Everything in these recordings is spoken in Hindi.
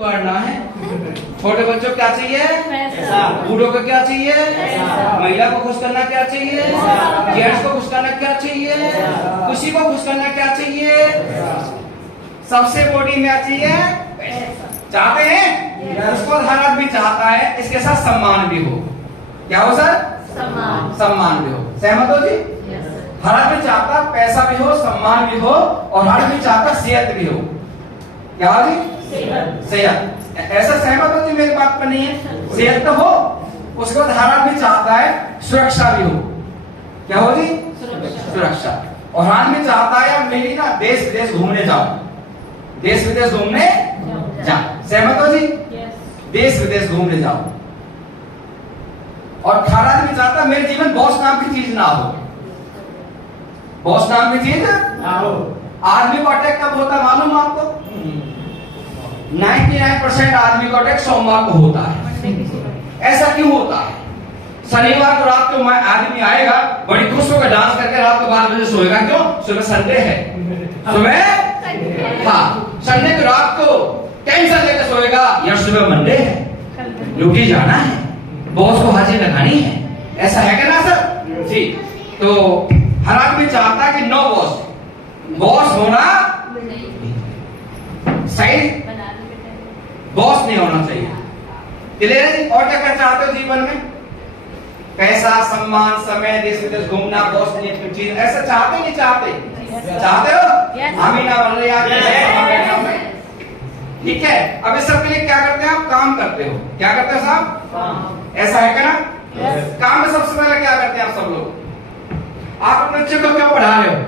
बढ़ना है। छोटे बच्चों को क्या चाहिए? पैसा। बूढ़ों को क्या चाहिए? पैसा। महिला को खुश करना क्या चाहिए? जेंट्स को खुश करना क्या चाहिए? खुशी को खुश करना क्या चाहिए? सबसे बॉडी में क्या चाहिए? पैसा। चाहते हैं? उसको हर आदमी चाहता है, इसके साथ सम्मान भी हो। क्या हो सर? सम्मान भी हो। सहमत हो जी? हर आदमी चाहता पैसा भी हो, सम्मान भी हो, और हर आदमी चाहता सेहत भी हो। क्या जी? सेहत। ऐसा सहमत हो जी? मेरी बात पर नहीं है? सेहत तो हो, उसके बाद हर आदमी चाहता है सुरक्षा भी हो। क्या हो जी? सुरक्षा। और हर आदमी चाहता है मेरी ना देश विदेश घूमने जाओ, देश विदेश घूमने जाओ। सहमत हो जी? देश विदेश घूमने जाओ। और हर आदमी चाहता मेरे जीवन बॉस नाम की चीज ना हो, बॉस नाम की चीज ना हो। आदमी को अटैक कब होता है मालूम आपको? 99% आदमी को अटैक सोमवार को होता है। ऐसा क्यों होता है? शनिवार को रात को आदमी आएगा बड़ी खुश होकर डांस करके रात को 12 बजे सोएगा। क्यों? सुबह संडे है, सुबह हाँ संडे को रात को टेंशन लेकर सोएगा, यार सुबह मंडे है, ड्यूटी जाना है, बॉस को हाजिरी लगानी है। ऐसा है क्या ना सर जी? तो हर आदमी चाहता है कि नो बॉस, बॉस होना सही, बॉस नहीं होना चाहिए। क्लियर है जी? और क्या कर चाहते हो जीवन में? पैसा, सम्मान, समय, देश विदेश घूमना, बॉस नहीं चीज, ऐसा चाहते नहीं चाहते? चाहते हो? आमीना बन रही है। ठीक है। अब इस सब के लिए क्या करते हैं आप? काम करते हो। क्या करते हो साहब? ऐसा है क्या ना? काम में सबसे पहले क्या करते हैं आप सब लोग? आप अपने बच्चे को क्यों पढ़ा रहे हो?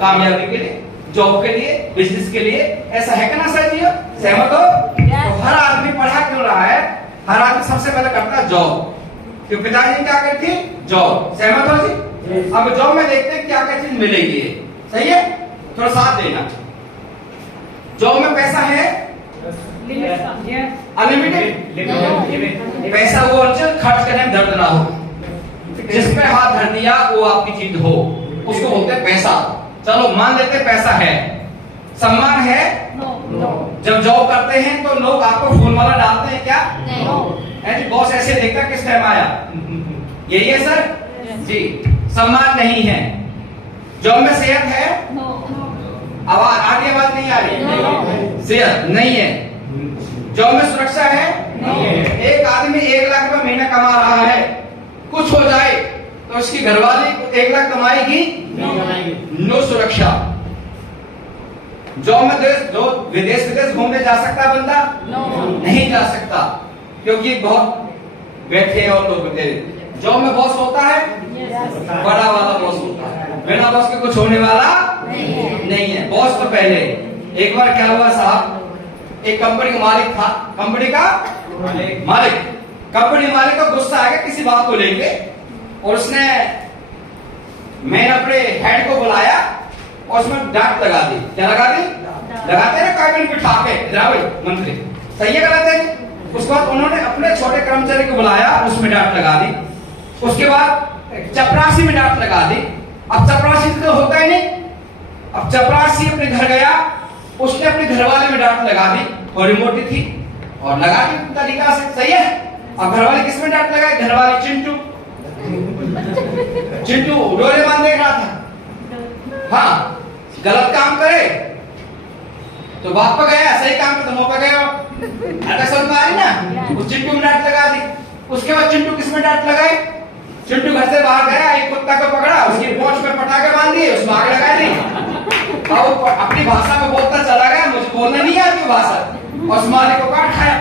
कामयाबी के लिए, जॉब के लिए, बिजनेस के लिए। ऐसा है क्या ना सर जी? सहमत हो? तो हर आदमी पढ़ा क्यों रहा है? हर आदमी सबसे पहले करता है जॉब। क्यों? पिताजी ने क्या करी थी? जॉब। सहमत हो जी? अब जॉब में देखते हैं क्या क्या चीज मिलेगी। सही है? थोड़ा साथ देना। जॉब में पैसा है अनलिमिटेड, पैसा वो खर्च करने में दर्द ना हो, जिस पे हाथ धर दिया वो आपकी चीज हो, उसको बोलते हैं पैसा। चलो मान लेते पैसा है। सम्मान है? जब जॉब करते हैं तो लोग आपको फूलमाला डालते हैं क्या? नहीं। बॉस ऐसे देखता किस टाइम आया, यही है सर जी? सम्मान नहीं है। जॉब में सेहत है? आवाज आगे आवाज नहीं आ रही? सेहत नहीं है। जॉब में सुरक्षा है? नहीं है। एक आदमी 1 लाख रुपए महीना कमा रहा है, कुछ हो जाए तो उसकी घरवाली 1 लाख कमाएगी? नो सुरक्षा। जॉब में विदेश विदेश घूमने जा सकता है बंदा? नहीं जा सकता, क्योंकि बहुत बैठे और लोग बैठे। जॉब में बॉस होता है? बड़ा वाला बॉस होता है, बिना बॉस के कुछ होने वाला नहीं है। बॉस तो पहले। एक बार क्या हुआ साहब, एक कंपनी का मालिक था, कंपनी का मालिक, कंपनी मालिक को गुस्सा आ गया किसी बात को लेके, और उसने मैंने अपने हेड को बुलाया और उसमें डांट लगा दी। क्या लगा दी? लगाते हैं कैबिन बिठा के, भाई मंत्री सही है गलत है? उसके बाद उन्होंने अपने छोटे कर्मचारी को बुलाया, उसमें डांट लगा दी। उसके बाद चपरासी में डांट लगा दी। अब चपरासी तो होता ही नहीं। अब चपरासी अपने घर गया, उसने अपने घरवाले में डांट लगा दी, थोड़ी मोटी थी और लगा दी तरीका से। सही है? अब घरवाले किस में डांट लगाए? घरवाले चिंटू, चिंटू डोरेमोन देख रहा था। हाँ, गलत काम करे तो बाप पे गया, सही काम पे तो मुंह पे गया। अगर समझ में आ रही ना? उस चिंटू में डांट लगा दी। उसके बाद चिंटू किस में डांट लगाई? चिंटू घर से बाहर गया, एक कुत्ता को पकड़ा, उसकी पूंछ में पटाखे बांध दिए, उसमें आग लगा दी। अब अपनी भाषा में बोलता चला गया, मुझे बोलना नहीं आती भाषा, और उस मालिक को काट खाया।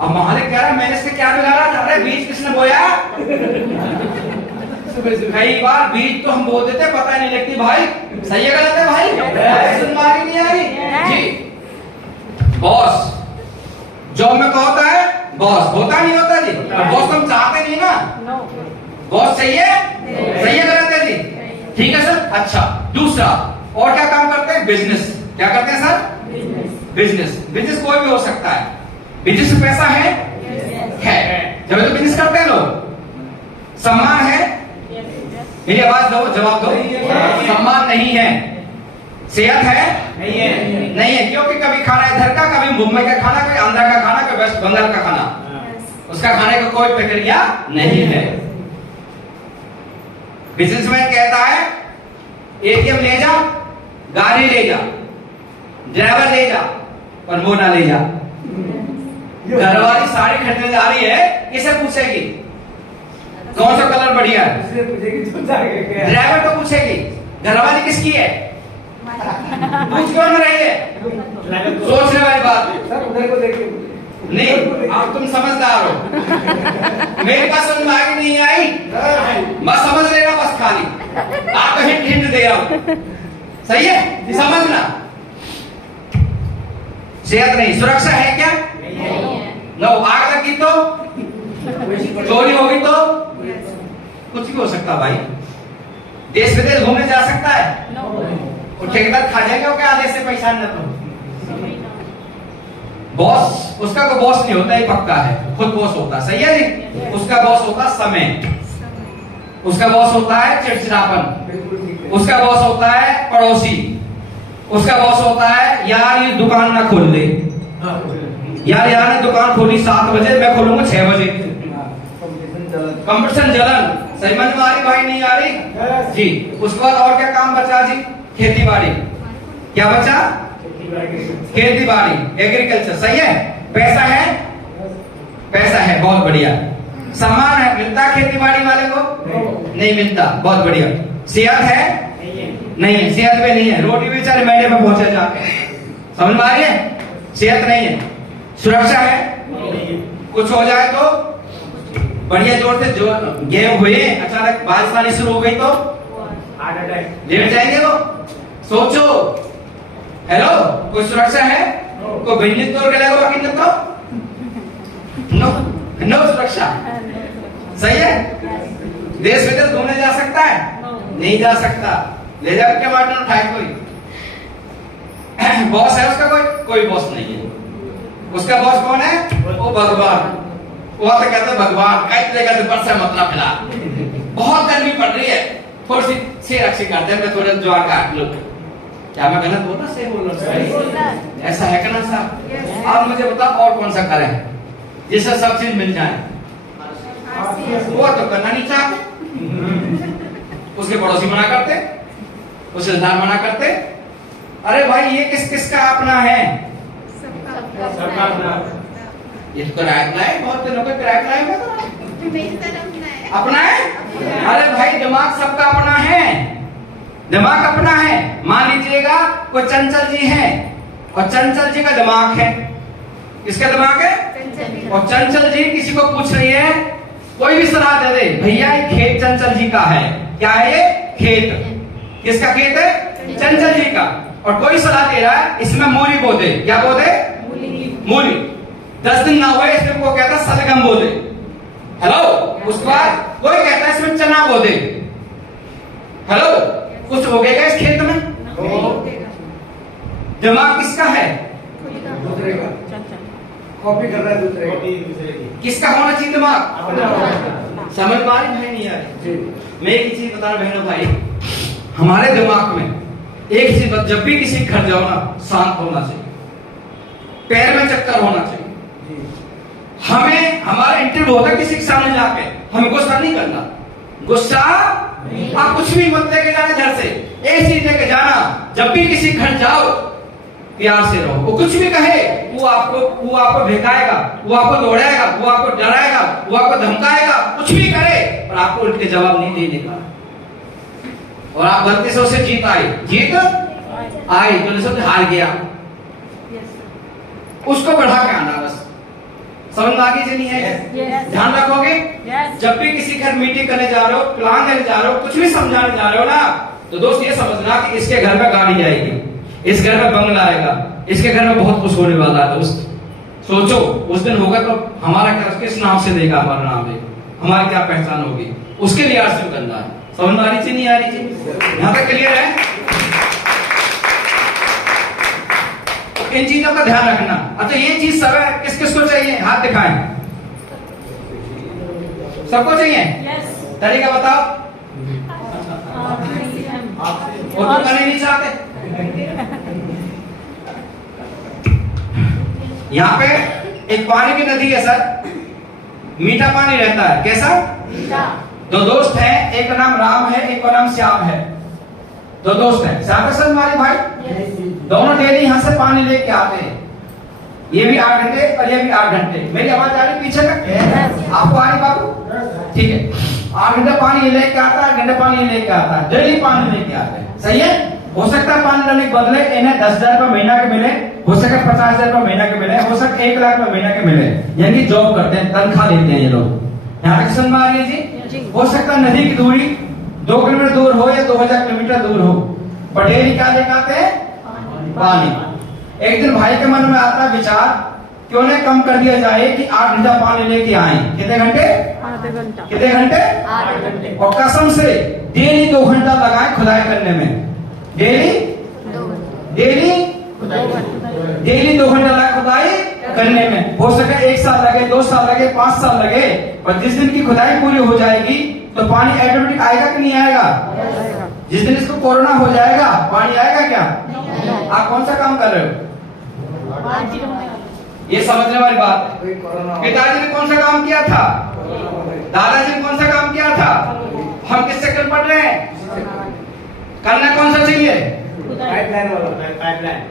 अब मालिक कह रहा मैंने इससे क्या बिगाड़ा था? अरे बीज किसने बोया? कई बार बीज तो हम बोल देते, पता नहीं लगती भाई। सही है गलत है भाई? सुनवाई नहीं आ रही जी। बॉस जॉब में क्या होता है? बॉस होता नहीं होता जी? बॉस हम चाहते नहीं ना। बॉस सही है? सही है गलत है जी? ठीक है सर। अच्छा, दूसरा और क्या काम करते हैं? बिजनेस। क्या करते हैं सर? बिजनेस। बिजनेस कोई भी हो सकता है। बिजनेस में पैसा है? जब तो बिजनेस करते हैं लोग। सम्मान है? मेरी आवाज दो, जवाब दो। सम्मान नहीं है। सेहत है? नहीं है। क्योंकि कभी मुंबई का खाना, कोई आंध्रा का खाना, कोई वेस्ट बंगाल का खाना, उसका खाने का कोई प्रक्रिया नहीं है। बिजनेसमैन कहता है एटीएम ले जा, गाड़ी ले जा, ड्राइवर ले जा, पर वो ना ले जा। घरवाली साड़ी खरीदने जा रही है, किसे पूछेगी कौन सा कलर बढ़िया है? ड्राइवर को पूछेगी। घरवाली किसकी है? पूछ क्यों ना रही है? सोचने वाली बात है। नहीं, आप तुम समझदार हो। मेरी बात समझ में आई नहीं आई? मैं समझ लेना बस, खाली आपको हिंट दे रहा हूं, सही है? समझना। सेहत नहीं, सुरक्षा है क्या? नो। आग लगी तो, चोरी होगी तो, कुछ भी हो सकता भाई। देश विदेश घूमने जा सकता है? और ठेकेदार खा जाएगा क्या आदेश से पैसा न? तो बॉस, उसका कोई बॉस नहीं होता, ये पक्का है, खुद बॉस होता है, सही है नहीं? उसका बॉस होता समय, उसका बॉस होता है चिड़चिड़ापन, उसका बॉस होता है पड़ोसी, उसका बॉस होता है यार ये दुकान ना खोल ले, यार ने दुकान खोली 7 बजे, मैं खोलूंगा 6 बजे। कंपटीशन जलन, सही समझ में आ रही भाई? नहीं आ रही जी। उसके बाद और क्या काम बचा जी? खेती बाड़ी। क्या बचा? खेती बाड़ी, एग्रीकल्चर, सही है? पैसा है? पैसा है, बहुत बढ़िया। सम्मान है, मिलता खेती बाड़ी वाले को? नहीं मिलता, बहुत बढ़िया। सेहत है? नहीं है, सेहत में नहीं है, रोटी बेचारे मेले में पहुंचे जाके, समझ में आ रही है? सेहत नहीं है। सुरक्षा है? कुछ हो जाए तो बढ़िया जोर से, जो गेम हुए अचानक बारिश आनी शुरू हो गई तो लेट जाएंगे वो। सोचो, हेलो, कोई सुरक्षा है? कोई भिंडी तोड़ के लगेगा कि तो नो, नो सुरक्षा, सही है? देश विदेश घूमने जा सकता है? नहीं जा सकता। ले जाकर के मार्टन उठाए कोई? बॉस है उसका? कोई बॉस नहीं है। उसका बॉस कौन है? वो भगवान। वो तो कहते हैं भगवान कहते बरसा मतलब फिला, बहुत गर्मी पड़ रही है, थोड़ी सी शेर अच्छी करते हैं, मैं थोड़ा ज्वार काट लूं। क्या मैं गलत बोल रहा? सही बोल रहा? ऐसा है ना साहब? आप मुझे बताओ और कौन सा करें जिससे सब चीज मिल जाए? वो तो करना नहीं चाहते, उसके पड़ोसी मना करते, उसके रिश्तेदार मना करते। अरे भाई ये किस किस का अपना है? सबका अपना। ये तो किराया है, बहुत दिनों का किराया अपना है। अरे भाई दिमाग सबका अपना है, दिमाग अपना है। मान लीजिएगा कोई चंचल जी है और चंचल जी का दिमाग है। किसका दिमाग है? और चंचल जी किसी को पूछ रही है, कोई भी सलाह दे दे, भैया ये खेत चंचल जी का है। क्या है ये? खेत। किसका खेत है? चंचल जी का। और कोई सलाह दे रहा है इसमें मूली बो दे। क्या बो दे? मूली। 10 दिन ना हुए इसमें वो कहता है सलगम बो दे। हेलो। उसके बाद कोई कहता है इसमें चना बो दे। हेलो। कुछ हो गएगा इस खेत में? दिमाग किसका है? दूसरे का। कॉपी कर रहा है दूसरे की। किसका होना चाहिए दिमाग? समझ में आ रही भाई? नहीं आ रही? मैं एक चीज बता रहा बहनों भाई, हमारे दिमाग में एक चीज, जब भी किसी घर जाओ ना, शांत होना चाहिए, पैर में चक्कर होना चाहिए। हमें हमारा इंटरव्यू होता है किसी के सामने जाके, हमें गुस्सा नहीं करना। गुस्सा आप कुछ भी मत लेके जाना घर से, एक चीज लेके जाना, जब भी किसी घर जाओ प्यार से रहो। वो कुछ भी कहे, वो आपको भेकाएगा, वो आपको दौड़ाएगा, वो आपको डराएगा, वो आपको धमकाएगा, कुछ भी करे, पर आपको उल्टे जवाब नहीं देने का। और आप गलती से उसे जीत आई तो सब हार गया, उसको बढ़ा के आना बस। समझ में आगे नहीं है? ध्यान रखोगे? जब भी किसी घर मीटिंग करने जा रहे हो, प्लान करने जा रहे हो, कुछ भी समझाने जा रहे हो ना, तो दोस्त ये समझना कि इसके घर में गाड़ी आएगी, इस घर में बंगला आएगा, इसके घर में बहुत कुछ होने वाला है दोस्त। सोचो उस दिन होगा तो हमारा क्या, किस नाम से देगा, हमारा नाम है, हमारी क्या पहचान होगी, उसके लिए आज करना है। समझ में आ रही थी? नहीं आ रही थी? यहाँ तक क्लियर है? इन चीजों का ध्यान रखना। अच्छा ये चीज सब है, किस किस को चाहिए? हाथ दिखाएं। सबको चाहिए? तरीका बताओ। वो तो करने नहीं चाहते। यहाँ पे एक पानी की नदी है सर, मीठा पानी रहता है। कैसा? दो दोस्त हैं, एक का नाम राम है, एक का नाम श्याम है। दो दोस्त हैं, श्याम के हमारे भाई। दोनों डेली यहाँ से पानी लेके आते हैं, ये भी 8 घंटे और ये भी 8 घंटे। मेरी आवाज आ रही पीछे तक? आपको आ रही बाबू? ठीक है। 8 घंटे पानी लेके आता है, 8 घंटे पानी लेके आता है, डेली पानी लेके आते हैं। सही है? हो सकता है पानी लेने के बदले इन्हें 10,000 रुपए महीना के मिले, हो सकता है 50,000 रुपए महीना के मिले, हो सकता है 1 लाख रुपए महीना के मिले। यानी जॉब करते हैं, तनख्वाह लेते हैं ये लोग। यहाँ तक समझ में आ रही है जी? हो सकता है नदी की दूरी 2 किलोमीटर दूर हो या 2000 किलोमीटर दूर हो, पर डेली क्या लेके आते हैं? पानी। एक दिन भाई के मन में आता विचार, क्यों न कम कर दिया जाए कि 8 घंटा पानी लेके आए। कितने घंटे? कितने घंटे? 8 घंटे। और कसम से डेली 2 घंटा लगाए खुदाई करने में। डेली 2 घंटा लगा खुदाई करने में। हो सके 1 साल लगे, 2 साल लगे, 5 साल लगे, पर जिस दिन की खुदाई पूरी हो जाएगी तो पानी ऑटोमेटिक आएगा कि नहीं आएगा? जिस दिन इसको कोरोना हो जाएगा पानी आएगा क्या? आप कौन सा काम कर रहे हो? ये समझने वाली बात है। पिताजी ने कौन सा काम किया था? दादाजी ने कौन सा काम किया था? हम किससे कर पढ़ रहे हैं? करना कौन सा चाहिए? पाइपलाइन वाला, पाइपलाइन।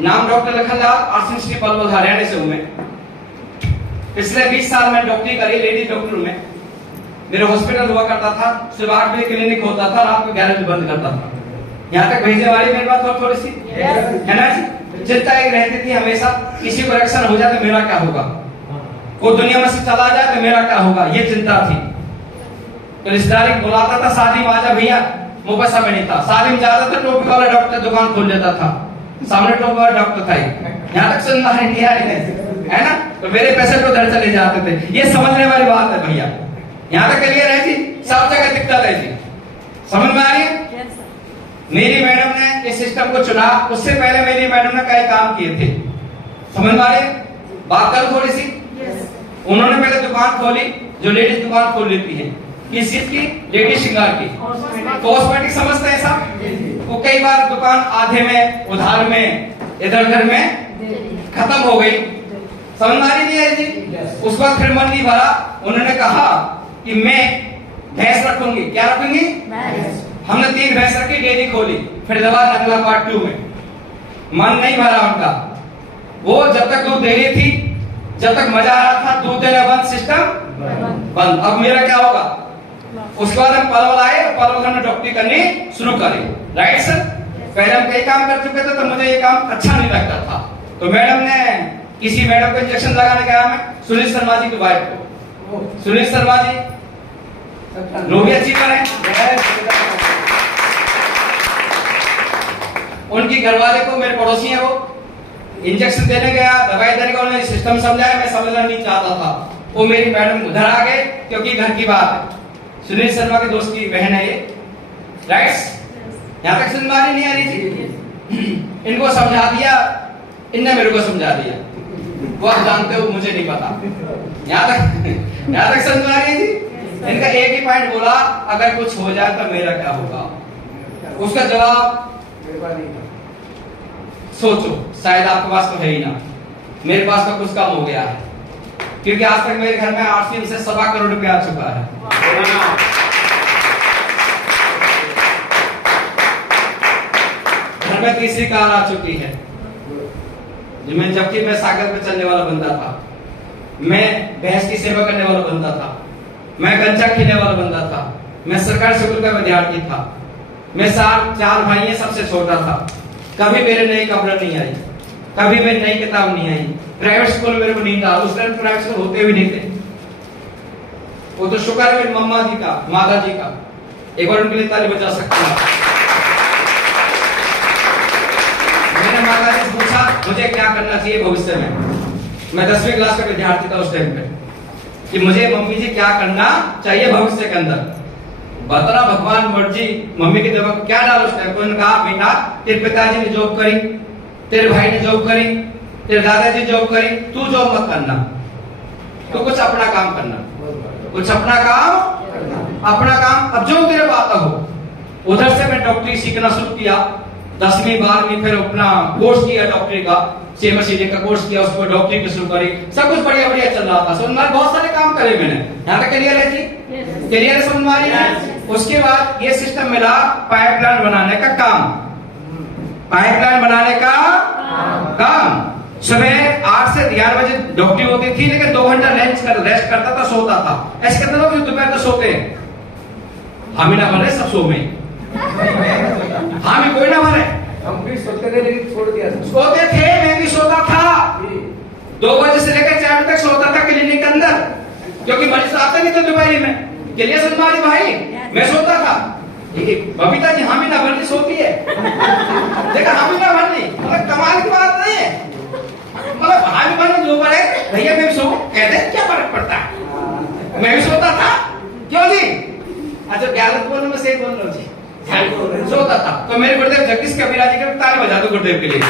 नाम डॉक्टर लखनलाल, आरसीएसटी पलवल, हरियाणा से हूं मैं। पिछले 20 साल में डॉक्टरी करी, लेडीज डॉक्टर में। मेरे हॉस्पिटल हुआ करता था, सुबह 8 बजे क्लिनिक होता था, रात को 11 बजे बंद करता था। यहाँ तक भेजने वाली मेरी बात और थोड़ी सी है ना जी? चिंता एक रहती थी हमेशा, किसी को एक्शन हो जाए तो मेरा क्या होगा, कोई दुनिया में से चला जाए तो मेरा क्या होगा, ये चिंता थी। तो रिश्तेदारी बुलाता था शादी में, आजा भैया, मुंह पर समय नहीं था। शादी में जाता था, टोपी वाला डॉक्टर दुकान खोल लेता था, सामने टोपी वाला डॉक्टर था। यहाँ तक सुनना है ना? तो मेरे पैसे तो उधर चले जाते थे। ये समझने वाली बात है भैया। यहाँ तक क्लियर है जी? सब जगह दिक्कत है जी, समझ में आ रही है? मेरी मैडम ने इस सिस्टम को चुना, उससे पहले मेरी मैडम ने कई काम किए थे। समझ में आ रही है? बात करूं थोड़ी सी? उन्होंने पहले दुकान खोली, जो लेडीज दुकान खोल लेती है, किस चीज की? लेडीज श्रृंगार की, कॉस्मेटिक। समझते हैं सब? वो कई बार दुकान आधे में, उधार में, इधर उधर में खत्म हो गई। समझ में आ रही है जी? उसके बाद फिर मन नहीं भरा, उन्होंने कहा कि मैं भैंस रखूंगी। क्या रखूंगी? हमने 3 भैंस रखी, डेयरी खोली। फिर दबार अगला पार्ट 2 में मन नहीं भरा उनका। वो जब तक दूध दे रही थी, जब तक मजा आ रहा था, दूध देना बंद, सिस्टम बंद। अब मेरा क्या होगा? उसके बाद हम पलवल आए, पलवल हमने डॉक्टरी करनी शुरू करी। Right sir? पहले हम कई काम कर चुके थे, तो मुझे ये काम अच्छा नहीं लगता था। तो मैडम ने, किसी मैडम को इंजेक्शन लगाने गया मैं, सुनील शर्मा जी की वाइफ को। सुनील शर्मा जी लोग अच्छी है, उनकी घरवाले को, मेरे पड़ोसी है, वो इंजेक्शन देने गया, दवाई देने का, उन्होंने सिस्टम समझाया, मैं समझना नहीं चाहता था। वो मेरी मैडम उधर आ गए, क्योंकि घर की बात है। सुनील शर्मा के दोस्त की बहन है ये। राइट्स? यहाँ तक समझ नहीं आ रही थी? इनको समझा दिया, इनने मेरे को समझा दिया। वो आप जानते हो, मुझे नहीं पता। यहाँ तक समझ आ रही थी? इनका एक ही पॉइंट बोला, अगर कुछ हो जाए तो मेरा क्या होगा? उसका जवाब सोचो, शायद आपके पास तो है ही ना, मेरे पास तो कुछ कम हो गया है, क्योंकि आज तक मेरे घर में आरसीएम से 1.25 करोड़ रुपया आ चुका है। घर में तीसरी कार आ चुकी है, जबकि मैं सागर पे चलने वाला बंदा था, मैं भैंस की सेवा करने वाला बंदा था, मैं गंजा खेलने वाला बंदा था, मैं सरकारी स्कूल का विद्यार्थी था, मैं 4 भाई हैं, सबसे छोटा था। कभी मेरे नई कपड़े नहीं आई, कभी मेरी नई किताब नहीं आई। प्राइवेट स्कूल मेरे को नहीं था, उस टाइम प्राइवेट स्कूल होते भी नहीं थे। वो तो शुक्र है मेरी मम्मा जी का, माता जी का। एक बार उनके लिए ताली बजा सकते हैं। मैंने माता जी से पूछा मुझे क्या करना चाहिए भविष्य में। मैं 10वीं क्लास का विद्यार्थी था उस टाइम पे, कि मुझे मम्मी जी क्या करना चाहिए भविष्य के अंदर। बता भगवान मर्जी, मम्मी के दिमाग में क्या डाल उस टाइम? उन्होंने कहा बेटा तेरे पिताजी ने जॉब करी, तेरे भाई ने जॉब करी, तेरे दादाजी जॉब करी, तू जॉब मत करना, तो कुछ अपना काम करना, कुछ अपना काम। अब जो तेरे पास हो। उधर से मैं डॉक्टरी सीखना शुरू किया, 10वीं 12वीं फिर अपना कोर्स किया डॉक्टरी का, CMSCD का कोर्स किया, उसको डॉक्टरी की शुरू करी, सब कुछ बढ़िया बढ़िया चल रहा था। समझ में बहुत सारे काम करे मैंने, यहाँ तक क्लियर है जी? क्लियर है समझ में आ रही है? उसके बाद ये सिस्टम मिला पाइपलाइन बनाने का काम, पाइपलाइन बनाने का काम। सुबह 8 से 11 बजे डॉक्टरी होती थी, लेकिन 2 घंटा रेस्ट करता था, सोता था। ऐसे करते लोग दोपहर को सोते हैं, हम ही ना मरे, सब सो में, हम ही कोई ना मरे। हम भी सोते थे लेकिन छोड़ दिया। सोते थे, मैं भी सोता था, 2 बजे से लेकर 4 बजे तक सोता था क्लिनिक के अंदर, क्योंकि मरीज आते नहीं थे दोपहर में। क्लियर समझ में आ रही भाई? मैं सोता था। बबीता जी हामी ना भरनी सोती है, देखा हामी ना भरनी, मतलब कमाल की बात नहीं है, मतलब हामी भरनी जो पर है भैया मैं भी सो, कहते क्या फर्क पड़ता है, मैं भी सोता था। क्यों जी? अच्छा गलत बोलने में सही बोल रहा हूँ जी, सोता था। तो मेरे गुरुदेव जगदीश कबीरा जी के ताली बजा दो गुरुदेव के लिए।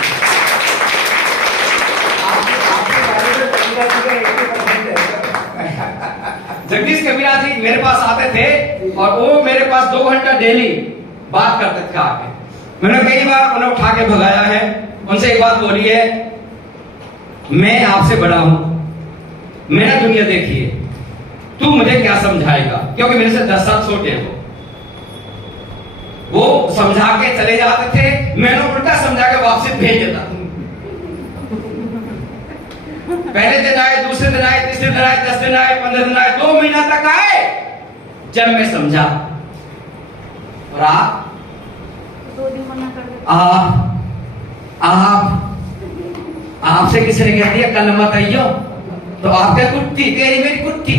जगदीश कबीरा जी मेरे पास आते थे और वो मेरे पास 2 घंटा डेली बात करते थे आके। मैंने कई बार उन्हें उठा के भगाया है, उनसे एक बात बोली है, मैं आपसे बड़ा हूं, मैंने दुनिया देखी है, तू मुझे क्या समझाएगा, क्योंकि मेरे से 10 साल छोटे हो। वो समझा के चले जाते थे, मैंने उल्टा समझा के वापस भेज देता था। पहले दिन आए, दूसरे दिन आए, तीसरे दिन आए, 10 दिन आए, 15 दिन आए, 2 महीना तक आए, जब मैं समझा। और आप 2 दिन मना कर देते। आपसे किसी ने कह दिया कल मत आइयो, तो आप क्या कुट्टी, तेरी मेरी कुट्टी,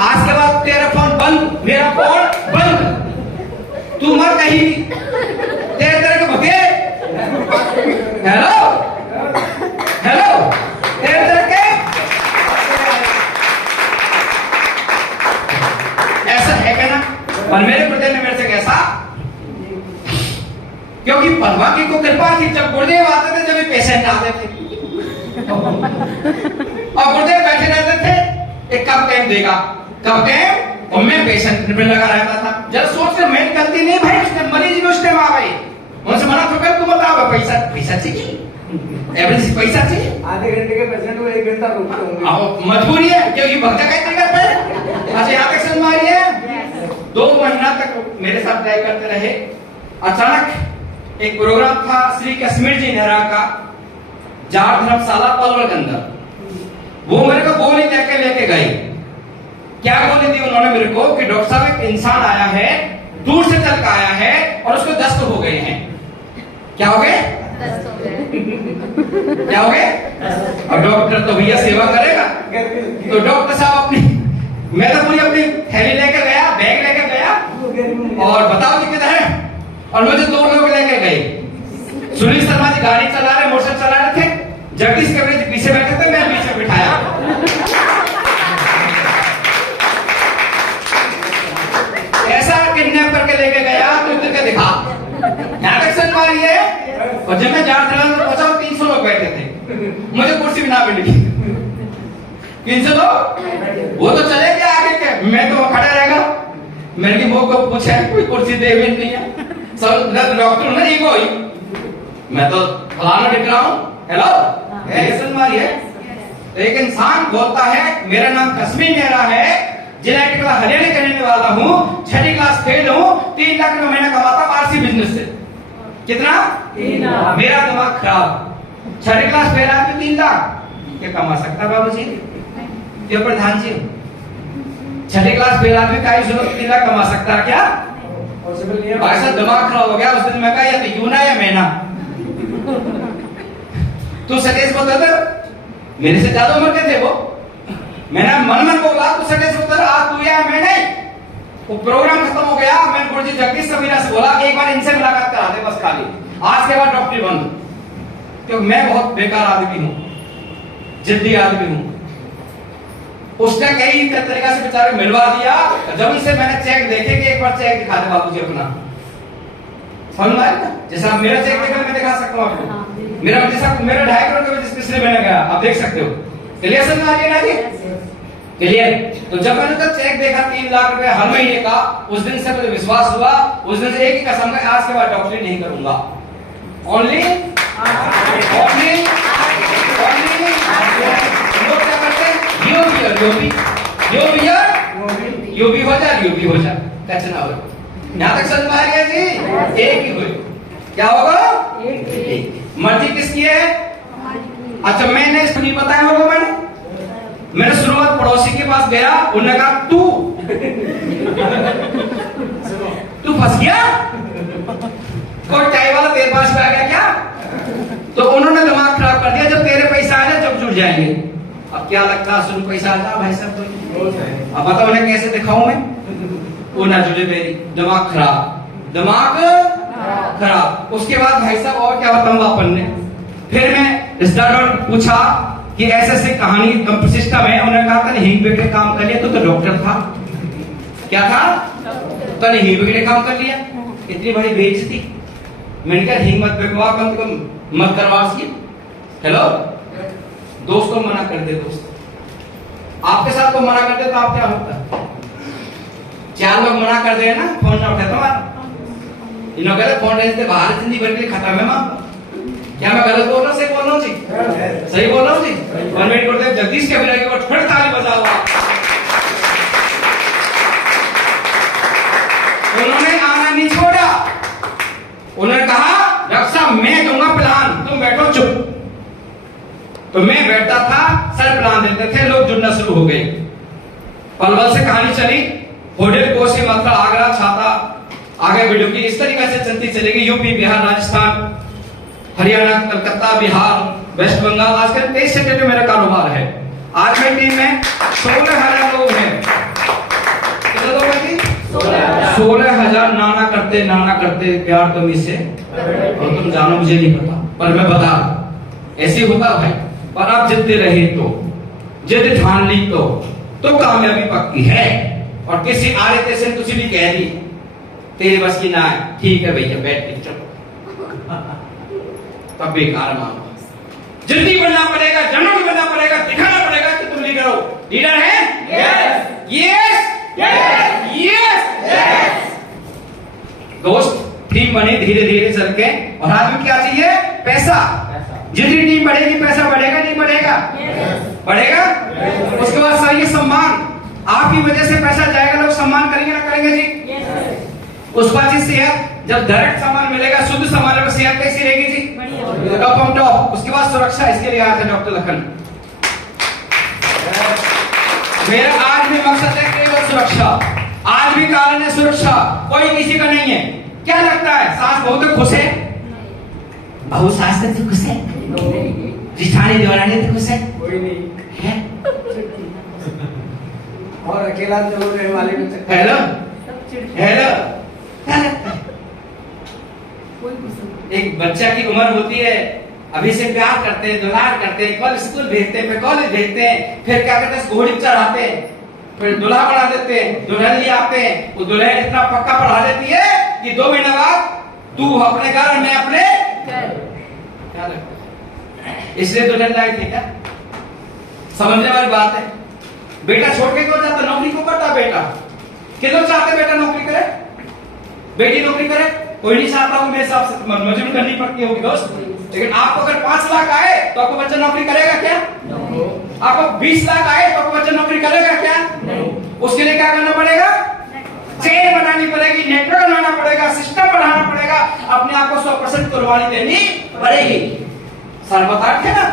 आज के बाद तेरा फोन बंद, मेरा फोन बंद, तू मर कहीं, तेरे तरह के भगे, हेलो हेलो, तेरे तरह के, ऐसा है क्या ना? और मेरे गुरुदेव ने मेरे से कैसा, क्योंकि भगवान की को कृपा थी, जब गुरुदेव आते थे, जब पेशेंट आते थे और गुरुदेव बैठे रहते थे, एक कब टाइम देगा, कब टाइम, और मैं पेशेंट में लगा रहता था। जरा सोच कर मैं गलती नहीं भाई, उसने मरीज भी उस टाइम आ गई, उनसे मना तो कर, तू बताओ पैसा चाहिए, एवरेज पैसा चाहिए, आधे घंटे के पेशेंट को 1 घंटा रुकते होंगे, मजबूरी है, क्योंकि भक्ता कैसे कर पाए। अच्छा यहाँ तक समझ में आ रही है? 2 महीना तक मेरे साथ ट्राई करते रहे। अचानक एक प्रोग्राम था श्री कश्मीर जी नेहरा का, जाट धर्मशाला पलवल के अंदर, वो मेरे को गोली लेके गए। क्या गोली दी उन्होंने मेरे को कि डॉक्टर साहब एक इंसान आया है, दूर से चल कर आया है और उसको दस्त हो गए हैं। क्या हो गए? क्या हो गए? और डॉक्टर तो भैया सेवा करेगा, तो डॉक्टर साहब अपनी, मैं तो पूरी अपनी थैली लेकर गया, बैग लेकर गया, और बताओ दिक्कत है, और मुझे 2 लोग लेके गए। सुनील शर्मा जी गाड़ी चला रहे, मोटरसाइकिल चला रहे थे, जगदीश कबीर जी पीछे बैठे थे, मैं पीछे बिठाया। ऐसा किडनैप करके लेके गया, तो इधर के दिखा, यहाँ तक समझ मारी है। और जब मैं जाट में पहुंचा, 300 लोग बैठे थे, मुझे कुर्सी भी ना मिली। 300 लोग, वो तो चले गए आगे के, मैं तो खड़ा रहेगा। मेरे की को पूछा कोई कुर्सी दे भी नहीं है, सब डॉक्टर ने कोई, मैं तो फलाना दिख रहा हूँ, हेलो समझ मारी है। एक इंसान बोलता है मेरा नाम कश्मीर नेहरा है, जिला हरियाणा का रहने वाला हूँ, 6वीं क्लास फेल हूँ, 3 लाख रुपए महीना कमाता आरसी बिजनेस से। कितना? 3 लाख। मेरा दिमाग खराब, 6वीं क्लास फेल आदमी 3 लाख क्या कमा सकता बाबू जी? ये प्रधान जी, 6वीं क्लास फेल आदमी का 3 लाख कमा सकता है क्या? ऐसा दिमाग खराब हो गया। उस दिन मैं कहा या तो यूना या मैना, तू सटेश बता दे, मेरे से ज्यादा उम्र के थे वो, मैंने मन बोला तू सटेश उतर, आज तू या मैं नहीं। वो प्रोग्राम खत्म हो गया, मैं गुरुजी जगदीश कबीरा से बोला एक बार इनसे मुलाकात करा दे बस खाली, आज के बाद डॉक्टरी बंद, क्योंकि मैं बहुत बेकार आदमी हूँ, जिद्दी आदमी हूँ। उसने कई तरीका से बेचारे मिलवा दिया। जब उनसे मैंने चेक देखे कि एक बार चेक दिखा दे बाबूजी अपना, समझ में आया ना? जैसा मेरा चेक देखकर मैं दिखा सकता हूँ आपको, मेरा 2.5 करोड़ का जिस पिछले महीने गया, आप देख सकते हो। क्लियर समझ आ रही है ना जी? क्लियर? तो जब मैंने तो चेक देखा 3 लाख रुपए हर महीने का, उस दिन से मुझे विश्वास हुआ, उस दिन से एक ही कसम है, आज के बाद डॉक्टरी नहीं करूंगा। ओनली लोग क्या करते हैं, यो भी हो जा कच ना हो। यहाँ तक समझ में आ गया जी? एक ही हुई, क्या होगा? एक। मर्जी किसकी है? अच्छा, मैंने इसको नहीं बताया होगा, मैंने शुरुआत पड़ोसी के पास गया, उन्होंने कहा तू फंस गया, कोई चाय वाला तेरे पास में आ गया क्या? तो उन्होंने दिमाग खराब कर दिया, जब तेरे पैसा आ जाए जब जुड़ जाएंगे। अब क्या लगता है, सुन पैसा आ जा भाई साहब, तो अब बताओ उन्हें कैसे दिखाऊं मैं, वो ना जुड़े, मेरी दिमाग खराब। उसके बाद भाई साहब और क्या बताऊं अपन ने, फिर मैं रिश्तेदारों ने पूछा कि ऐसे कहानी सिस्टम है, उन्होंने कहा था हिंग बेटे काम कर लिया, तो डॉक्टर था, क्या था? तो हिंग बेटे काम कर लिया, इतनी बड़ी बेइज्जती। मैंने कहा हिंग मत बेचवा, कम से कम मत करवा इसकी। हेलो, दोस्त को मना कर दे, दोस्त आपके साथ को मना कर दे तो आप क्या होता? 4 लोग मना कर दे ना, फोन ना उठाता तुम्हारा, इन्होंने कहते फोन रहते बाहर, जिंदगी भर के लिए खत्म है मां। क्या मैं गलत बोल रहा हूँ, सही बोल रहा हूँ जी? सही बोल रहा हूँ जी? 1 मिनट करते हैं जगदीश के अभिनय के बाद थोड़ी ताली बजाओ। उन्होंने आना नहीं छोड़ा, उन्होंने कहा डॉक्टर साहब मैं दूंगा प्लान, तुम बैठो चुप। तो मैं बैठता था, सर प्लान देते थे, लोग जुड़ना शुरू हो गए। पलवल से कहानी चली, होटल कोसी मथुरा आगरा छाता, आगे वीडियो की इस तरीके से चलती चलेगी। यूपी बिहार राजस्थान हरियाणा कलकत्ता बिहार वेस्ट बंगाल, आजकल 23 स्टेट में मेरा कारोबार है। आज मेरी टीम में 16,000 लोग हैं। कितने लोग हैं? 16,000। नाना करते प्यार तुम इससे, और तुम जानो मुझे नहीं पता, पर मैं बता ऐसे होता भाई। पर आप जिद्दी रहे तो, जिद ठान ली तो कामयाबी पक्की है। और किसी आड़े तेरे कुछ भी कह दी, तेरे बस की ना है, ठीक है भैया बैठ के चलो, तब बेकार मानो। जल्दी बनना पड़ेगा, जनरल बनना पड़ेगा, दिखाना पड़ेगा कि तुम लीडर हो। लीडर है? यस। दोस्त टीम बनी धीरे धीरे चल के, और आदमी क्या चाहिए? पैसा। जितनी टीम बढ़ेगी पैसा बढ़ेगा, नहीं बढ़ेगा? बढ़ेगा। उसके बाद चाहिए सम्मान, आपकी वजह से पैसा जाएगा, लोग सम्मान करेंगे ना करेंगे जी? उसके बाद सेहत, जब डायरेक्ट सामान मिलेगा, शुद्ध सामान में सेहत कैसी रहेगी जी? Top on top. उसके बाद सुरक्षा, इसके लिए आया था डॉक्टर लखन। मेरा आज भी मकसद है केवल सुरक्षा, आज भी कारण है सुरक्षा, कोई किसी का नहीं है। क्या लगता है सास बहुत खुश है? बहू सास से खुश है? जिठानी देवरानी से खुश है? कोई नहीं है? और अकेला चलो रहने वाले को चक्कर। हेलो, क्या लगता है? एक बच्चा की उम्र होती है, अभी से प्यार करते हैं, दुलार करते हैं, कॉलेज स्कूल भेजते हैं, फिर कॉलेज भेजते हैं, फिर क्या करते हैं घोड़ी चढ़ाते हैं, फिर दुल्हा बढ़ा देते हैं, दुल्हन ले आते हैं। वो दुल्हन इतना पक्का पढ़ा देती है कि 2 महीने बाद तू अपने घर, मैं अपने। क्या लगता है? इसलिए दुल्हन लाई थी क्या? समझने वाली बात है। बेटा छोड़ के क्यों जाता, नौकरी क्यों करता बेटा? कितने चाहते बेटा नौकरी करे, बेटी नौकरी करे? कोई नहीं चाहता हूं, मेरे हिसाब से मजबूरी करनी पड़ती होगी दोस्त। लेकिन आपको अगर 5 लाख आए तो आपको बच्चा नौकरी करेगा क्या? आपको 20 लाख आए तो आपको बच्चा नौकरी करेगा क्या? उसके लिए क्या करना पड़ेगा? चेन बनानी पड़ेगी, नेटवर्क बनाना पड़ेगा, सिस्टम बढ़ाना पड़ेगा, अपने आप को 100% कुर्बानी देनी पड़ेगी। सर बता के ना,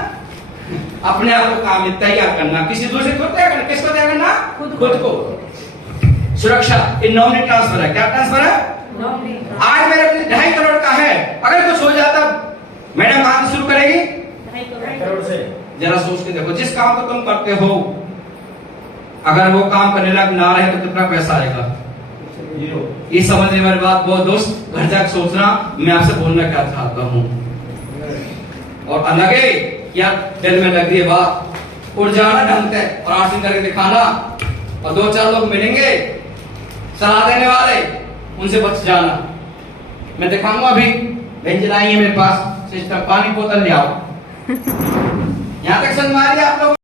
अपने आप को काम में तैयार करना, किसी दूसरे को तैयार करना, किसको तैयार करना? खुद को। सुरक्षा, नॉमिनी ट्रांसफर है। क्या ट्रांसफर है? आज मेरे 2.5 करोड़ का है, अगर कुछ हो जाता मैडम कहां से शुरू करेगी? 2.5 करोड़ से। जरा सोच के देखो, जिस काम को तुम करते हो अगर वो काम करने लायक ना रहे तो कितना पैसा आएगा? ये समझने वाली बात बहुत दोस्त, घर जाकर सोचना मैं आपसे बोलना क्या चाहता हूँ। और लगे या दिल में लग रही है बात, उड़ जाना ढंग से और आसन करके दिखाना, और 2-4 लोग मिलेंगे सलाह देने वाले, उनसे बच जाना। मैं दिखाऊंगा अभी, बेंच लाई है मेरे पास, सिस्टम, पानी बोतल ले आओ। यहाँ तक समझ में आ रही है आप लोग?